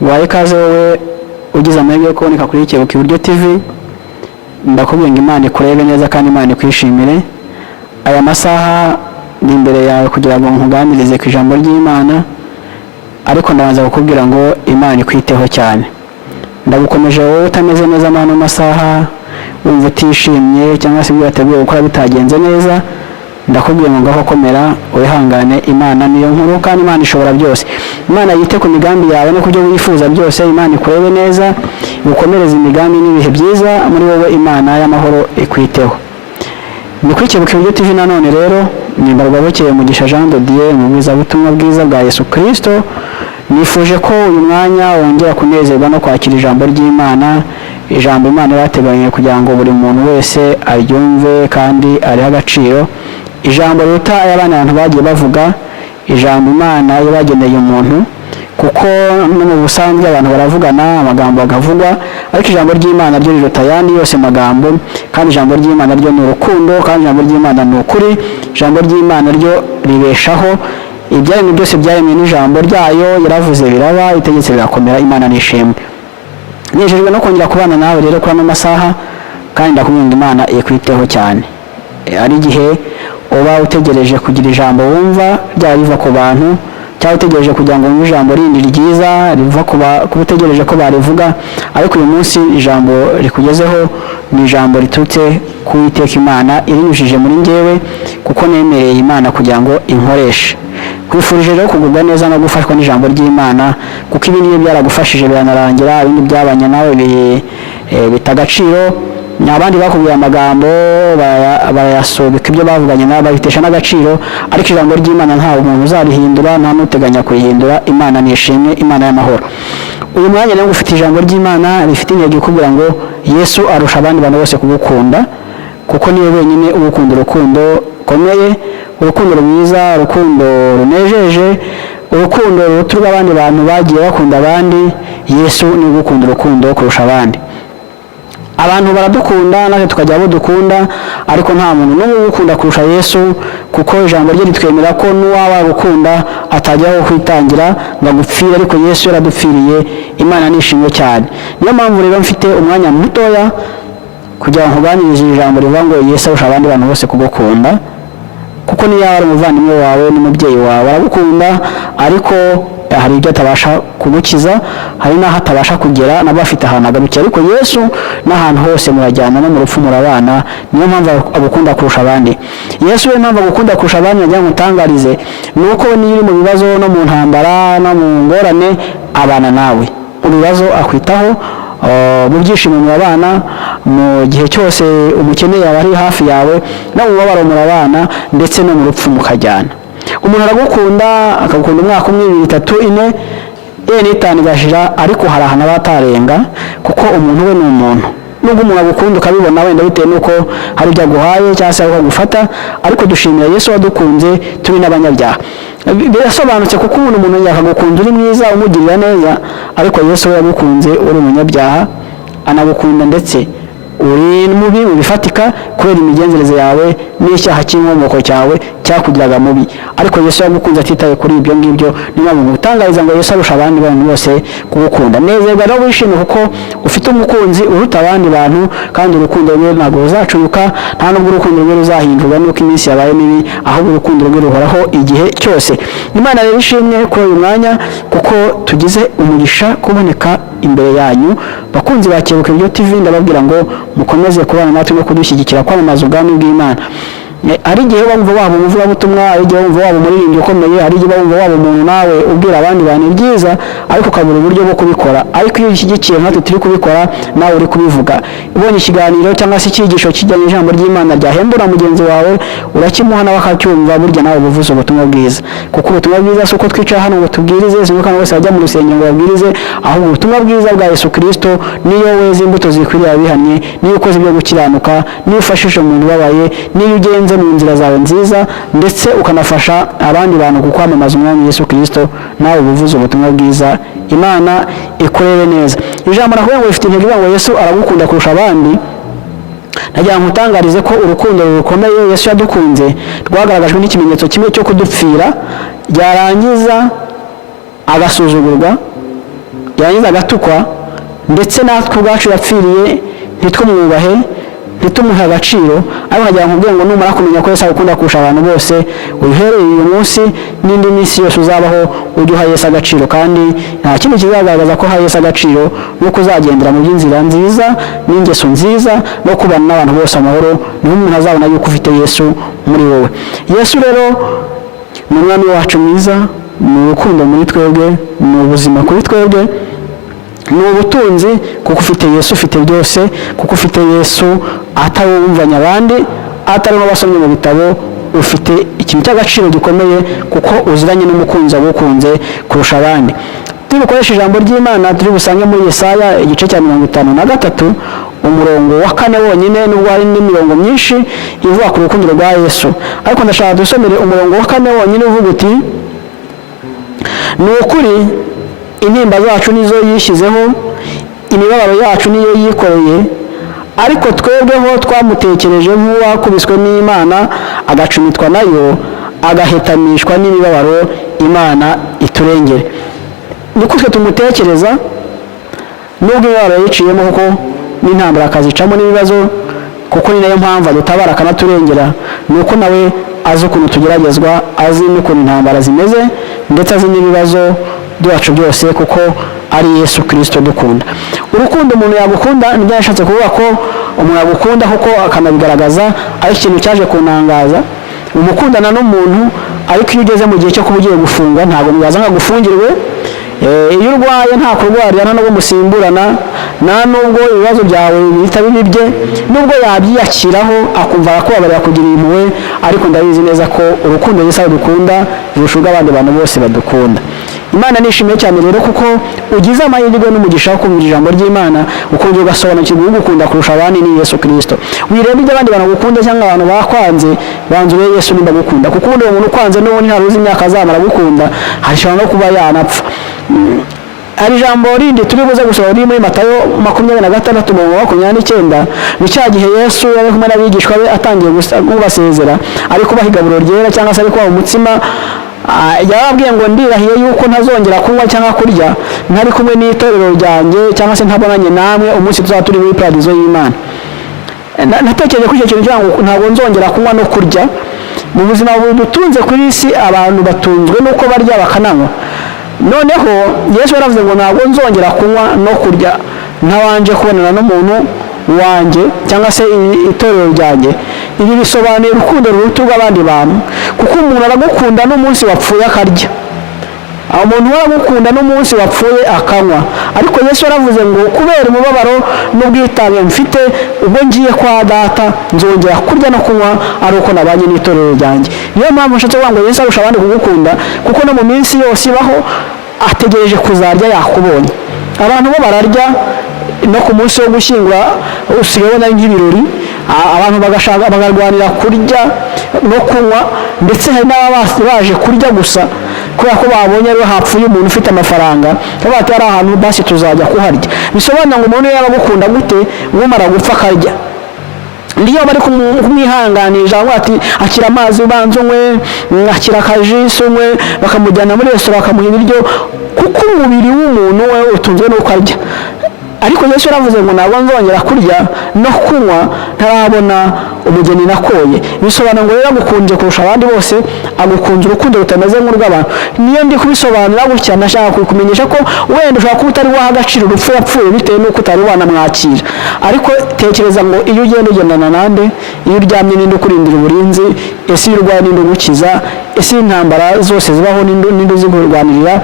waye kaze wowe ugize amahirwe yo kuboneka kuri Kebuka Iburyo TV. Ndakubwira ngo Imana ikurebe neza kandi Imana ikwishimire. Aya masaha ni imbere yawe kugira ngo nkuganirize ku ijambo ry'Imana, ariko ndabanza kukubwira ngo Imana ikwiteho cyane. Ndagukomeje wowe utameze neza mu masaha, wumva utishimye cyangwa se ibyo wateguye gukora bitagenze neza, ndakubwiye ngo ngaho komera wihangane. Imana niyo nkuru kandi Imana ishobora byose. Imana yite ku migambi yawe no kubyo wifuza byose. Imana ikurebe neza, ukomereze imigambi n'ibihe byiza muri wowe. Imana y'amahoro ikwiteho. Ni kuri Kebuka Iburyo TV nanone rero nimbarwa bukeye Mugisha Jean de Dieu mu bwiza butumwa bwiza bwa Yesu Kristo. Nifuje ko uyu mwanya wongera kunezerwa no kwakira ijambo ry'Imana, ijambo Imana yateganyije kugira ngo buri muntu wese aryumve kandi ari agaciro. Ijambo ruta y'abana abantu bagiye bavuga, ijambo Imana yabageneye umuntu, kuko no mu busanzwe abantu baravugana amagambo bagavugwa, ariko ijambo ry'Imana ryo riruta yandi yose magambo, kandi ijambo ry'Imana ryo ni urukundo, kandi ijambo ry'Imana ni ukuri. Ijambo ry'Imana ryo ribeshaho, ibyaremwe byose byaremwe n'ijambo ryayo, yaravuze biraba, itegetse birakomera. Imana nishimwe. Nejejwe no kongera kubana nawe rero kuri ano masaha, kandi ndakubwira ngo Imana ikwiteho cyane. Ari igihe uba utegereje kugira ijambo wumva ryaba riva ku bantu, cyangwa utegereje kugira ngo wumve ijambo rindi ryiza riva kuba utegereje ko barivuga, ariko uyu munsi ijambo rikugezeho ni ijambo riturutse ku Uwiteka Imana irinyujije muri njyewe, kuko nemereye Imana kugira ngo inkoreshe. Kwifurije rero kugubwa neza no gufashwa n'ijambo ry'Imana, kuko ibi niyo byaragufashije biranarangira, ibindi byabanye nawe bitagaciro. Abandi bakubwiye amagambo barayasobeka, ibyo bavuganye nawe babitesha n'agaciro, ariko ijambo ry'Imana nta umuntu uzarihindura, nta n'uteganya kurihindura. Imana nishimwe, Imana y'amahoro. Uyu mwanya rero ufite ijambo ry'Imana rifite intego ikubwira ngo Yesu arusha abandi bantu bose kugukunda, kuko niwe wenyine ugukunda urukundo rukomeye, urukundo rwiza, urukundo runejeje, urukundo ruturwa abandi bantu bagiye bakunda abandi. Yesu niwe ugukunda urukundo kurusha abandi. Abantu baradukunda natwe tukajya abo dukunda, ariko nta muntu n'umwe ugukunda kurusha Yesu, kuko ijambo rye ritwemera ko n'uwaba gukunda atajyaho kwitangira ngo agupfire, ariko Yesu yaradupfiriye. Imana nishimwe cyane. Niyo mpamvu rero mfite umwanya mutoya kugira ngo nkuganirize ijambo rivuga ngo Yesu arusha abandi bantu bose kugukunda, kuko niyo yaba ari umuvandimwe wawe n'umubyeyi wawe aragukunda, ariko hari ibyo atabasha kugukiza, hari n'aho atabasha kugera, nabo afite ahantu agarukira, ariko Yesu n'ahantu hose murajyana, no mu rupfu murabana. Niyo mpamvu agukunda kurusha abandi. Yesu we mpamvu agukunda kurusha abandi nagira ngo utangarize, ni uko niyo uri mu bibazo no mu ntambara no mu ngorane abana nawe. Ibibazo akwitaho, mu byishimo murabana, mu gihe cyose umukeneye aba ari hafi yawe, no mu mubabaro murabana, ndetse no mu rupfu mukajyana. Umuntu aragukunda akagukunda umwaka 1, 2, 3, 4, 5 igashira, ariko hari ahantu abatarenga, kuko umuntu we ni umuntu. Nubwo umuntu agukunda ukabibona wenda bitewe nuko hari ibyo aguhaye cyangwa se ariko gufata, ariko dushimira Yesu wadukunze turi n'abanyabyaha. Birasobanutse kuko umuntu yakagukunda uri mwiza umugirira neza, ariko Yesu yagukunze uri umunyabyaha, anagukunda ndetse uri mubi ubifatika kubera imigenzereze yawe n'icyaha cy'inkomoko cyawe cyakugiraga mubi, ariko Yesu yagukunze atitaye kuri ibyo ngibyo. Niyo mpamvu gutangariza ngo Yesu arusha abandi bantu bose kugukunda. Nezerwa rero wishime, kuko ufite umukunzi uruta abandi bantu, kandi urukundo rwe ntabwo ruzacuyuka, nta nubwo urukundo rwe ruzahindurwa nuko iminsi yabaye mibi, ahubwo urukundo rwe ruhoraho igihe cyose. Imana rero ishimwe kuri uyu mwanya, kuko tugize umugisha kuboneka imbere yanyu. Bakunzi ba Kebuka Iburyo TV, ndababwira ngo mukomeze kubana natwe no kudushyigikira kwamamaza ubwami bw'Imana. Hari igihe wumva waba umuvugabutumwa, hari igihe wumva waba umuririmbyi ukomeye, hari igihe wumva waba umuntu nawe ubwira abandi bantu byiza, ariko ukabura uburyo bwo kubikora. Ariko iyo ushyigikiye natwe turi kubikora, nawe uri kubivuga, ubonye ikiganiro cyangwa se icyigisho kijyanye n'ijambo ry'Imana ryahembura mugenzi wawe, urakimuha nawe akacyumva, burya nawe ubuvuze ubutumwa bwiza. Kuko ubutumwa bwiza si uko twicara hano ngo tubwirize, si uko bose bajya mu rusengero ngo babwirize, ahubwo ubutumwa bwiza bwa Yesu Kristo niyo weza imbuto zikwiriye abihannye, niyo ukoze ibyo gukiranuka, niyo ufashije umuntu ubabaye, niyo ugenze mu nzira zawe nziza, ndetse ukanafasha abandi bantu kukwamamaza umwami Yesu Kristo, nawe ubuvuze ubutumwa bwiza. Imana ikurebe neza. Ijambo nakuvuga ngo rifite intego ivuga ngo Yesu aragukunda kurusha abandi. Nagira ngo utangarize ko urukundo rukomeye Yesu yadukunze rwagaragajwe n'ikimenyetso kimwe cyo kudupfira, ryarangiza agasuzugurwa, yarangiza agatukwa, ndetse natwe ubwacu yapfiriye ntitwumwubahe, ntitumuhe agaciro, ariko nkagira ngo nkubwire ngo numara kumenya ko Yesu agukunda kurusha abantu bose, uhereye uyu munsi n'indi minsi yose uzabaho ujye uha Yesu agaciro, kandi nta kindi kizagaragaza ko uha Yesu agaciro nuko uzagendera mu by'inzira nziza n'ingeso nziza no kubana n'abantu bose amahoro, niho umuntu azabona yuko ufite Yesu muri wowe. Yesu rero ni umwami wacu mwiza, ni urukundo muri twebwe, ni ubuzima kuri twebwe, ni ubutunzi, kuko ufite Yesu ufite byose, kuko ufite Yesu atari uwumvanya abandi, atari n'abasomye mu bitabo, ufite ikintu cy'agaciro gikomeye kuko uziranye n'umukunzi wagukunze kurusha abandi. Turi bukoresha ijambo ry'Imana turi busange muri Yesaya igice cya 53 umurongo wa 4 wonyine, nubwo hari n'imirongo myinshi ivuga ku rukundo rwa Yesu, ariko ndashaka dusomere umurongo wa 4 wonyine uvuga uti: ni ukuri intimba zacu nizo yishyizeho, imibabaro yacu niyo yikoreye, ariko twebweho twamutekereje nk'uwakubiswe n'Imana, agacumitwa nayo, agahetamishwa n'imibabaro, Imana iturengere. Niko twe tumutekereza, nubwo imibabaro yiciyemo kuko n'intambara akazicamo n'ibibazo, kuko ni nayo mpamvu adutabara akanaturengera, nuko nawe azi ukuntu tugeragezwa, azi n'ukuntu intambara zimeze, ndetse azi n'ibibazo byacu byose, kuko ari Yesu Kristo dukunda. Urukundo umuntu yagukunda nibyo yashatse kuvuga ko umuntu yagukunda kuko akanabigaragaza, ari ikintu cyaje kuntangaza. Umukundana n'umuntu, ariko iyo ugeze mu gihe cyo kuba ugiye gufungwa ntabwo mwaza nka gufungirwe. Iyo urwaye nta kurwarira, nta nubwo musimburana, nta nubwo ibibazo byawe bihita bibibye, nubwo yabyiyakiraho akumva akubabarira kugirira impuhwe, ariko ndabizi neza ko urukundo Yesu adukunda rurusha abandi bantu bose badukunda. Imana nishimiye cyane rero kuko ugize amahirwe n'umugisha wo kumvira ijambo ry'Imana, ukongera ugasobanukirwa ugukunda kurusha abandi ni Yesu Kristo. Wirebe ibyo abandi bantu gukunda cyangwa abantu bakwanze, banzure Yesu nimba gukunda, kuko ubundi umuntu ukwanze n'ubundi ntaruzi imyaka azamara gukunda, hashobora no kuba yanapfa. Hari ijambo rindi turi buze gusoma riri muri Matayo 26:29, ni cya gihe Yesu yari kumwe n'abigishwa be atangiye kubasezera, ari kubaha igaburo ryera cyangwa se ari kubaha umutsima. Yarababwiye ngo ndirahiye yuko ntazongera kunywa cyangwa kurya ntari kumwe n'itorero ryanjye, cyangwa se ntabonanye namwe umunsi tuzaba turi muri paradizo y'Imana. Natekereje kuri icyo kintu cyangwa ntabwo nzongera kunywa no kurya. Mu buzima budutunze kuri isi, abantu batunzwe nuko barya bakananywa. Noneho Yesu yaravuze ngo ntabwo nzongera kunywa no kurya ntabanje kubonana n'umuntu wanjye cyangwa se itorero ryanjye. Ibi bisobanuye urukundo ruruta rw'abandi bantu, kuko umuntu aragukunda n'umunsi wapfuye akarya, umuntu aragukunda n'umunsi wapfuye akanywa. Ariko Yesu yaravuze ngo kubera umubabaro n'ubwitange mfite, ubwo ngiye kwa Data nzongera kurya no kunywa ari uko nabanye n'itorero ryanjye. Niyo mpamvu nshatse kuvuga ngo Yesu arusha abandi kugukunda, kuko no mu minsi yose ibaho ategereje kuzarya yakubonye. Abantu bo bararya no ku munsi wo gushyingura usigaye ubona nk'ibirori, abantu bagarwanira kurya no kunywa, ndetse hari n'ababa baje kurya gusa kubera ko babonye ari hapfuye umuntu ufite amafaranga, bati ari ahantu basi tuzajya kuharya. Bisobanura ngo umuntu yaba agukunda gute umara gupfa akarya. Ndiyo bari kumwihanganira ati akira amazi ubanze unywe, akira akajisi unywe, bakamujyana muri resitora bakamuha ibiryo, kuko umubiri w'umuntu we utunzwe n'uko arya. Ariko Yesu yaravuze ngo ntabwo nzongera kurya no kunywa ntarabona umugeni nakoye. Bisobanura ngo rero agukunze kurusha abandi bose, agukunze urukundo rutameze nk'urw'abantu. Niyo ndi kubisobanura gutya, ndashaka kukumenyesha ko wenda ushobora kuba utari waha agaciro urupfu yapfuye bitewe n'uko utari wanamwakira. Ariko tekereza ngo iyo ugenda ugendana nande, iyo uryamye ninde ukurindira uburinzi, ese iyo urwaye ninde ugukiza, ese intambara zose zibaho ninde uzikurwanirira,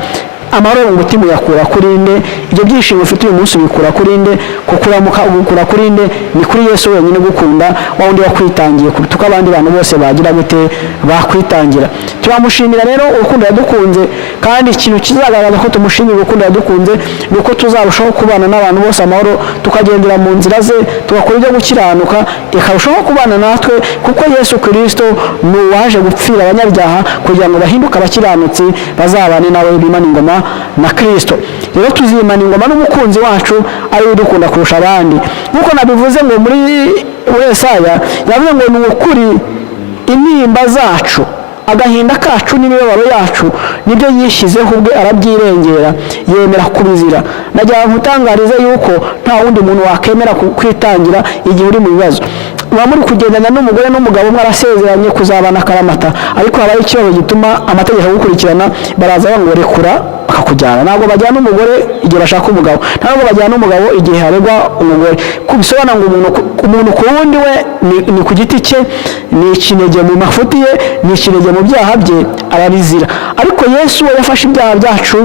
amahoro mu mutima uyakura kuri nde, ibyo byishimo ufite uyu munsi ubikura kuri nde, kukuramuka ubikura kuri nde, ni kuri Yesu wenyine ugukunda, wa wundi wakwitangiye kuruta uko abandi bantu bose bagira gute bakwitangira. Turamushimira rero urukundo yadukunze, kandi ikintu kizagaragaza ko tumushimira urukundo yadukunze ni uko tuzarushaho kubana n'abantu bose amahoro, tukagendera mu nzira ze, tugakora ibyo gukiranuka, ikarushaho kubana natwe, kuko Yesu Kristo ni uwaje gupfira abanyabyaha kugira ngo bahinduke abakiranutsi bazabane nawe bimana ingoma na Kristo. Rero tuzimana ingoma n'umukunzi wacu ari udukunda kurusha abandi. Nkuko nabivuze ngo muri Yesaya yavuze ngo ni ukuri intimba zacu agahinda kacu n'imibabaro yacu nibyo yishyizeho ubwe, arabyirengera, yemera kubizira. Nagira ngo utangarize yuko nta wundi muntu wakemera kwitangira igihe uri mu bibazo. Muba muri kugendana n'umugore n'umugabo mwarasezeranye kuzabana akaramata, ariko habaye ikibazo gituma amategeko agukurikirana, baraza bangorekura bakakujyana. Ntabwo bajyana umugore igihe bashaka umugabo, ntabwo bajyana umugabo igihe haregwa umugore. Kubisobanura ngo umuntu ku wundi we ni ku giti cye, ni ikinege mu mafuti ye, ni ikinege mu byaha bye, arabizira. Ariko Yesu we yafashe ibyaha byacu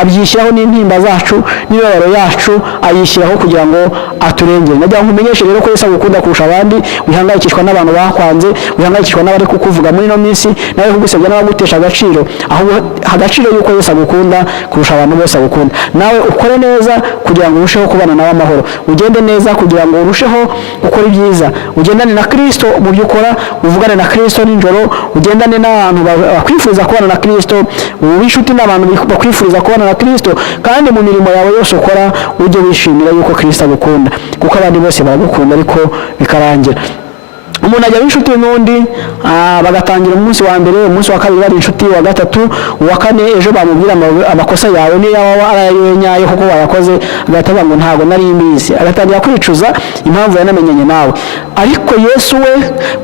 abyishyiraho n'intimba zacu n'imibabaro yacu, ayishyiraho kugira ngo aturengere. Nagira ngo umenyeshe rero ko Yesu agukunda kurusha abandi. Wihangayikishwa n'abantu bakwanze, wihangayikishwa n'abari kukuvuga muri ino minsi, nawe kugusebya n'abagutesha agaciro, ahubwo agaciro yuko Yesu agukunda kurusha abantu bose agukunda. Nawe ukore neza kugira ngo urusheho kubana nawe amahoro, ugende neza kugira ngo urusheho gukora ibyiza, ugendane na Kristo mu byo ukora, uvugane na Kristo nijoro, ugendane n'abantu bakwifuza kubana na Kristo, ube inshuti n'abantu bakwifuriza kubana na Kristo, kandi mu mirimo yawe yose ukora ujye wishimira yuko Kristo agukunda, kuko abandi bose baragukunda ariko bikarangira. Umuntu ajya inshuti n'undi, bagatangira umunsi wa mbere, umunsi wa kabiri bari inshuti, wa gatatu, uwa kane ejo bamubwira amakosa yawe niyo yaba arayenyayo kuko wayakoze, agahita ngo ntabwo nari mbizi, agatangira kwicuza impamvu yanamenyanye nawe. Ariko Yesu we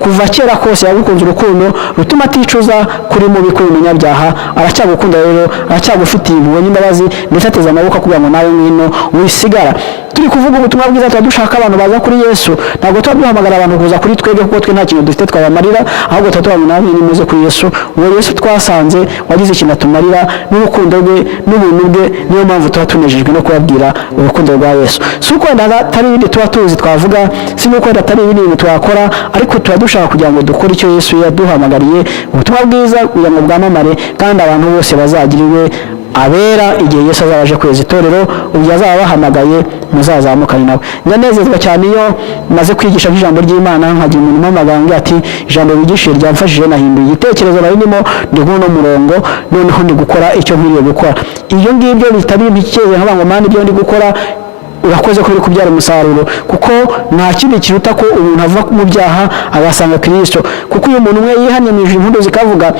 kuva kera kose yagukunze urukundo rutuma aticuza kuri mubi, kuri umunyabyaha. Aracyagukunda rero, aracyagufitiye impuhwe n'imbabazi, ndetse ateze amaboko kugira ngo nawe ngwino wisigara. Turi kuvuga ubutumwa bwiza, tuba dushaka abantu baza kuri Yesu, ntabwo tuba duhamagara abantu kuza kuri twebwe kuko twe nta kintu dufite twabamarira, ahubwo tuba tubaha namwe nimuze kuri Yesu. Uwo Yesu twasanze wagize ikintu atumarira n'urukundo rwe n'ubuntu bwe, niyo mpamvu tuba tunejejwe no kubabwira urukundo rwa Yesu. Si uko wenda atari ibindi tuba tuzi twavuga, si nuko wenda atari ibindi bintu twakora, ariko tuba dushaka kugira ngo dukore icyo Yesu yaduhamagariye, ubutumwa bwiza kugira ngo bwamamare kandi abantu bose bazagirirwe abera igihe Yesu azaba aje kweza itorero. Ubwo azaba bahamagaye muzazamukane nawe. Ndanezezwa cyane iyo maze kwigisha ijambo ry'Imana, nkagira umuntu umpamagara ngo ati ijambo wigishije ryamfashije, nahinduye igitekerezo nari ndimo, ndi kuno murongo, noneho ndi gukora icyo nkwiriye gukora. Iyo ngibyo bitari impikeze nk'abantu ngo mani ibyo ndi gukora urakoze ko uri kubyara umusaruro, kuko nta kindi kiruta ko umuntu ava mu byaha agasanga Kristo. Kuko uyu muntu umwe yihanye mu ijuru impundu zikavuga,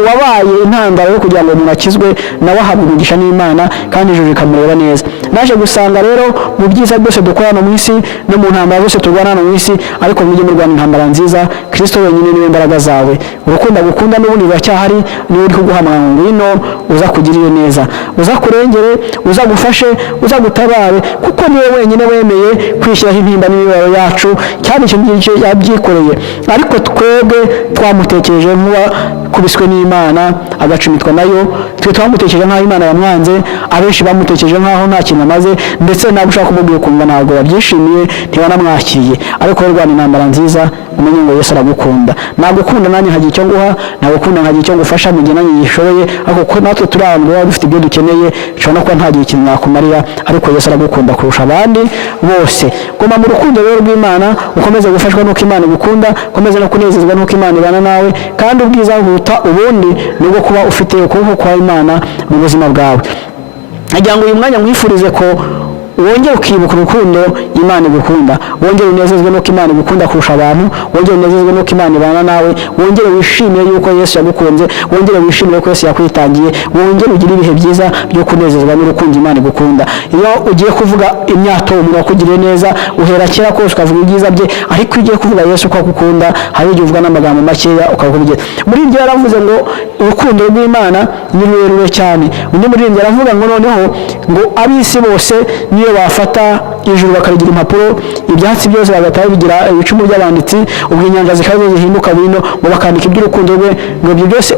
uwabaye intandaro yo kugira ngo umuntu akizwe nawe ahabwa umugisha n'Imana kandi ijuru rikamureba neza. Naje gusanga rero mu byiza byose dukora hano mu isi no mu ntambara zose turwana hano mu isi, ariko mujye murwana intambara nziza, Kristo wenyine niwe mbaraga zawe. Urukundo agukunda n'ubundi ruracyahari, niwe uri kuguhamagara ngo ngwino uza kugirire neza, uza kurengere, uza gufashe, uza gutabare, kuko niwe wenyine wemeye kwishyiraho intimba n'imibabaro yacu, cyane icyo yabyikoreye. Ariko twebwe twamutekereje nk'uwakubiswe n'Imana agacumitwa nayo, twe twamutekereje nk'aho Imana yamwanze, abenshi bamutekereje nk'aho nta kintu amaze, ndetse nabo ushaka kumubwira ukumva ntabwo babyishimiye, ntibanamwakiriye. Ariko rwanda intambara nziza, umenye ngo Yesu aragukunda. Nagukunda nanjye nkagira icyo nguha, nagukunda nkagira icyo ngufasha mu gihe nanjye yishoboye, ariko natwe turi abantu baba dufite ibyo dukeneye, ushobora no kuba ntagira ikintu nakumarira, ariko Yesu aragukunda kurusha abandi bose. Guma mu rukundo rero rw'Imana, ukomeze gufashwa n'uko Imana igukunda, ukomeze no kunezezwa n'uko Imana ibana nawe, kandi ubwiza buruta ubundi nibwo kuba ufite ukuboko kwa Imana mu buzima bwawe. Nagira ngo uyu mwanya mwifurize ko wongere ukibuka urukundo Imana igukunda, wongere unezezwe n'uko Imana igukunda kurusha abantu, wongere unezezwe n'uko Imana ibana nawe, wongere wishimire yuko Yesu yagukunze, wongere wishimire ko Yesu yakwitangiye, wongere ugire ibihe byiza byo kunezezwa n'urukundo Imana igukunda. Iyo ugiye kuvuga imyato umuntu wakugiriye neza, uhera kera kose ukavuga ibyiza bye, ariko iyo ugiye kuvuga Yesu ko agukunda, hari igihe uvuga n'amagambo makeya ukavuga ibyiza. Muri ibyo yaravuze ngo urukundo rw'Imana ni rurerure cyane. Undi muririmbyi aravuga ngo noneho ngo ab'isi bose niyo bafata ijuru bakarigira impapuro, ibyatsi byose bagataho bigira ibicumu by'abanditsi, ubwo inyanja zikaza zihinduka bino, ngo bakandika iby'urukundo rwe, ngo ibyo byose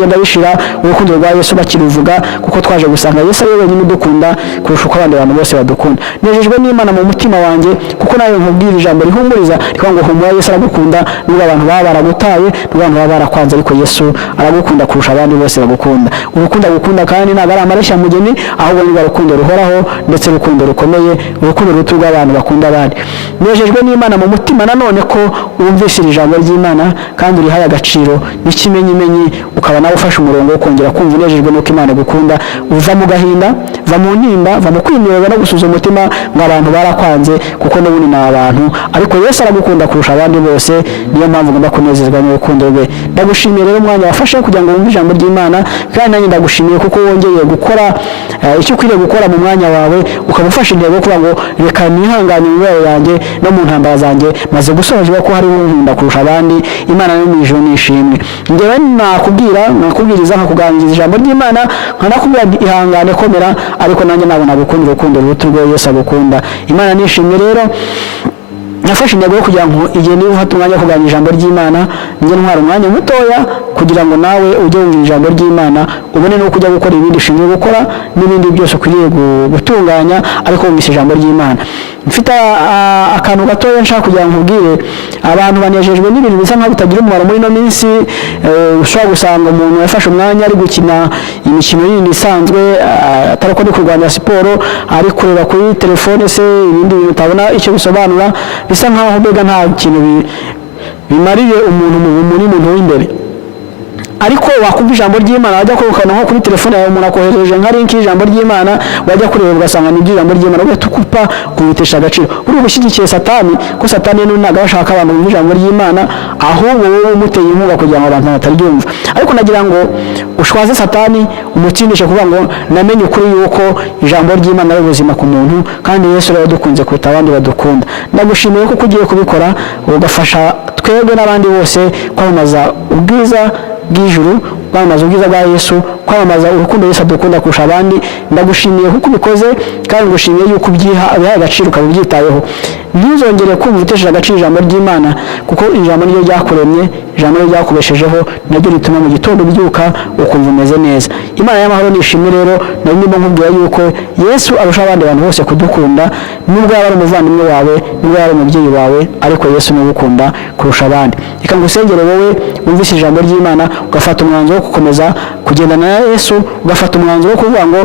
genda bishira, urukundo rwa Yesu bakiruvuga, kuko twaje gusanga Yesu ari we wenyine udukunda kurusha uko abandi bantu bose badukunda. Nejejwe n'Imana mu mutima wanjye, kuko nawe nkubwira ijambo rihumuriza rikaba ngo humura, Yesu aragukunda, nubwo abantu baba baragutaye, nubwo abantu baba barakwanze, ariko Yesu aragukunda kurusha abandi bose bagukunda. Urukundo agukunda kandi ntabwo ari amareshya mugeni, ahubwo ni urukundo ruhoraho ndetse urukundo rukomeye. bikomeye, urukundo ruto rw'abantu bakunda abandi. Nejejwe n'Imana mu mutima nanone ko wumvise iri jambo ry'Imana kandi urihaye agaciro n'ikimenyimenyi, ukaba nawe ufashe umurongo wo kongera kumva unejejwe n'uko Imana igukunda, uva mu gahinda, va mu ntimba, va mu kwinyoza no gusuza umutima ngo abantu barakwanze, kuko n'ubundi ni abantu, ariko Yesu aragukunda kurusha abandi bose, niyo mpamvu ugomba kunezezwa n'urukundo rwe. Ndagushimiye rero umwanya wafashe kugira ngo wumve ijambo ry'Imana, kandi nanjye ndagushimiye kuko wongeye gukora icyo ukwiriye gukora mu mwanya wawe, ukaba ufashe intego yo kuvuga ngo reka nihangane mu mibabaro yanjye no mu ntambara zanjye, maze gusobanukirwa ko hari unkunda kurusha abandi. Imana yo mu ijuru nishimwe. Njyewe nakubwiriza nkakuganiriza ijambo ry'Imana, nkanakubwira ihangane, komera, ariko nanjye nabona gukunda urukundo ruto rwo Yesu agukunda. Imana nishimwe rero. Nafashe intego yo kugira ngo igihe niba ufata umwanya wo kuganira ijambo ry'Imana, njye ntwara umwanya mutoya kugira ngo nawe ujye wumva ijambo ry'Imana, ubone nuko ujya gukora ibindi ushinzwe gukora n'ibindi byose ukwiriye gutunganya, ariko wumvise ijambo ry'Imana. Mfite akantu gatoya nshaka kugira ngo nkubwire, abantu banejejwe n'ibintu bisa nkaho bitagira umumaro muri ino minsi. Ushobora gusanga umuntu yafashe umwanya ari gukina imikino yindi isanzwe, atari uko ari kurwanya siporo, ari kureba kuri telefone se ibindi bintu utabona icyo bisobanura, bisa nkaho mbega nta kintu bimariye umuntu muri muntu w'imbere. Ariko wakumva ijambo ry'Imana, wajya kurukana nko kuri telefone yawe umuntu akohereje nka link y'ijambo ry'Imana, wajya kureba ugasanga ni ijambo ry'Imana, ugahita ukupa kubitesha agaciro. Uri gushyigikiye Satani, ko Satani ntabwo bashaka abantu bumva ijambo ry'Imana, ahubwo wowe umuteye inkunga kugira ngo abantu bataryumva. Ariko nagira ngo ushwaze Satani, umutsindishe kuvuga ngo namenye ukuri yuko ijambo ry'Imana ari ubuzima ku muntu, kandi Yesu rero dukunze kuruta abandi badukunda. Ndagushimiye ko ugiye kubikora, ugafasha twebwe n'abandi bose kwamamaza ubwiza bw'ijuru, kwamamaza ubwiza bwa Yesu, kwamamaza urukundo Yesu adukunda kurusha abandi. Ndagushimiye kuko ubikoze, kandi ngushimiye yuko ubihaye agaciro ukabyitayeho. Ntuzongere kumva utesheje agaciro ijambo ry'Imana, kuko ijambo niryo ryakuremye, ijambo niryo ryakubeshejeho, naryo rituma mu gitondo ubyuka ukumva umeze neza. Imana y'amahoro nishimwe rero, nari ndimo nkubwira yuko Yesu arusha abandi bantu bose kudukunda, nubwo yaba ari umuvandimwe wawe, nubwo yaba ari umubyeyi wawe, ariko Yesu ni ugukunda kurusha abandi. Reka ngusengere wowe wumvise ijambo ry'Imana, ugafata umwanzuro wo gukomeza kugendana na Yesu, ugafata umwanzuro wo kuvuga ngo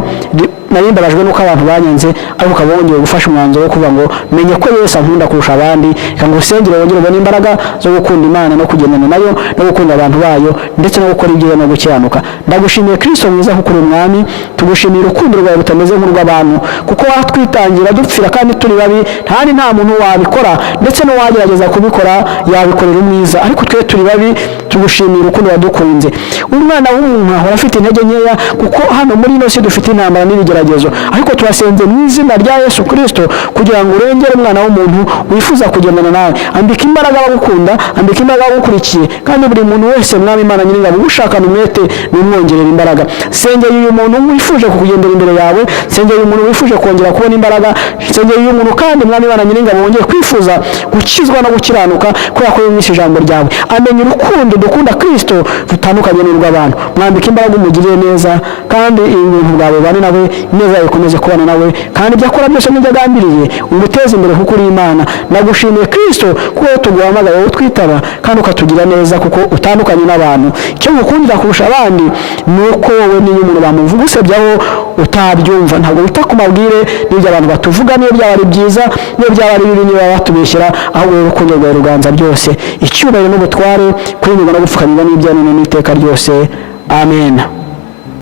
nari mbabajwe nuko abantu banyanze, ariko ukaba wongeye gufasha umwanzuro wo kuvuga ngo menye ko Yesu ankunda kurusha abandi. Reka ngusengere wongere ubone imbaraga zo gukunda Imana no kugendana nayo no gukunda abantu bayo, ndetse no gukora ibyiza no gukiranuka. Ndagushimiye Kristo mwiza kuko uri umwami, tugushimiye urukundo rwawe rutameze nk'urw'abantu, kuko watwitangira dupfira kandi turi babi, kandi nta muntu wabikora, ndetse n'uwagerageza kubikora yabikorera umwiza, ariko twe turi babi. Tugushimiye urukundo wadukunze. Umwana w'umuntu ahora afite intege nkeya, kuko hano muri ino si dufite intambara n'ibigeragezo, ariko turasenze mu izina rya Yesu Kristo kugira ngo urengere umwana w'umuntu wifuza kugendana nawe. Ambika imbaraga abagukunda, ambika imbaraga abagukurikiye, kandi buri muntu wese mwami Imana Nyiringabo ugushakana umwete n'umwongerera imbaraga. Sengeye uyu muntu wifuje kukugendera imbere yawe, sengeye uyu muntu wifuje kongera kubona imbaraga, sengeye uyu muntu kandi mwami Imana Nyiringabo wongeye kwifuza gukizwa no gukiranuka kubera ko yumvise ijambo ryawe. Amenye urukundo dukunda Kristo rutandukanye n'urw'abantu. Mwambika imbaraga umugirire neza, kandi ibintu bwawe bane nawe, neza ikomeze kubana nawe, kandi ibyo akora byose n'ibyo agambiriye umuteze imbere kuko uri Imana. Nagushimiye Kristo kuko tuguhamagaye wowe twitaba, kandi ukatugira neza kuko utandukanye n'abantu. Icyo ngukundira kurusha abandi ni uko wowe niyo umuntu bamuvuga usebyaho utabyumva, ntabwo wita ku mabwire n'ibyo abantu batuvuga, niyo byaba ari byiza, niyo byaba ari bibi, niba batubeshyera, ahubwo urukundo rwawe ruganza byose. Icyubahiro n'ubutware kuri nyuma no gupfukamira n'ibyanone n'iteka ryose. Amen.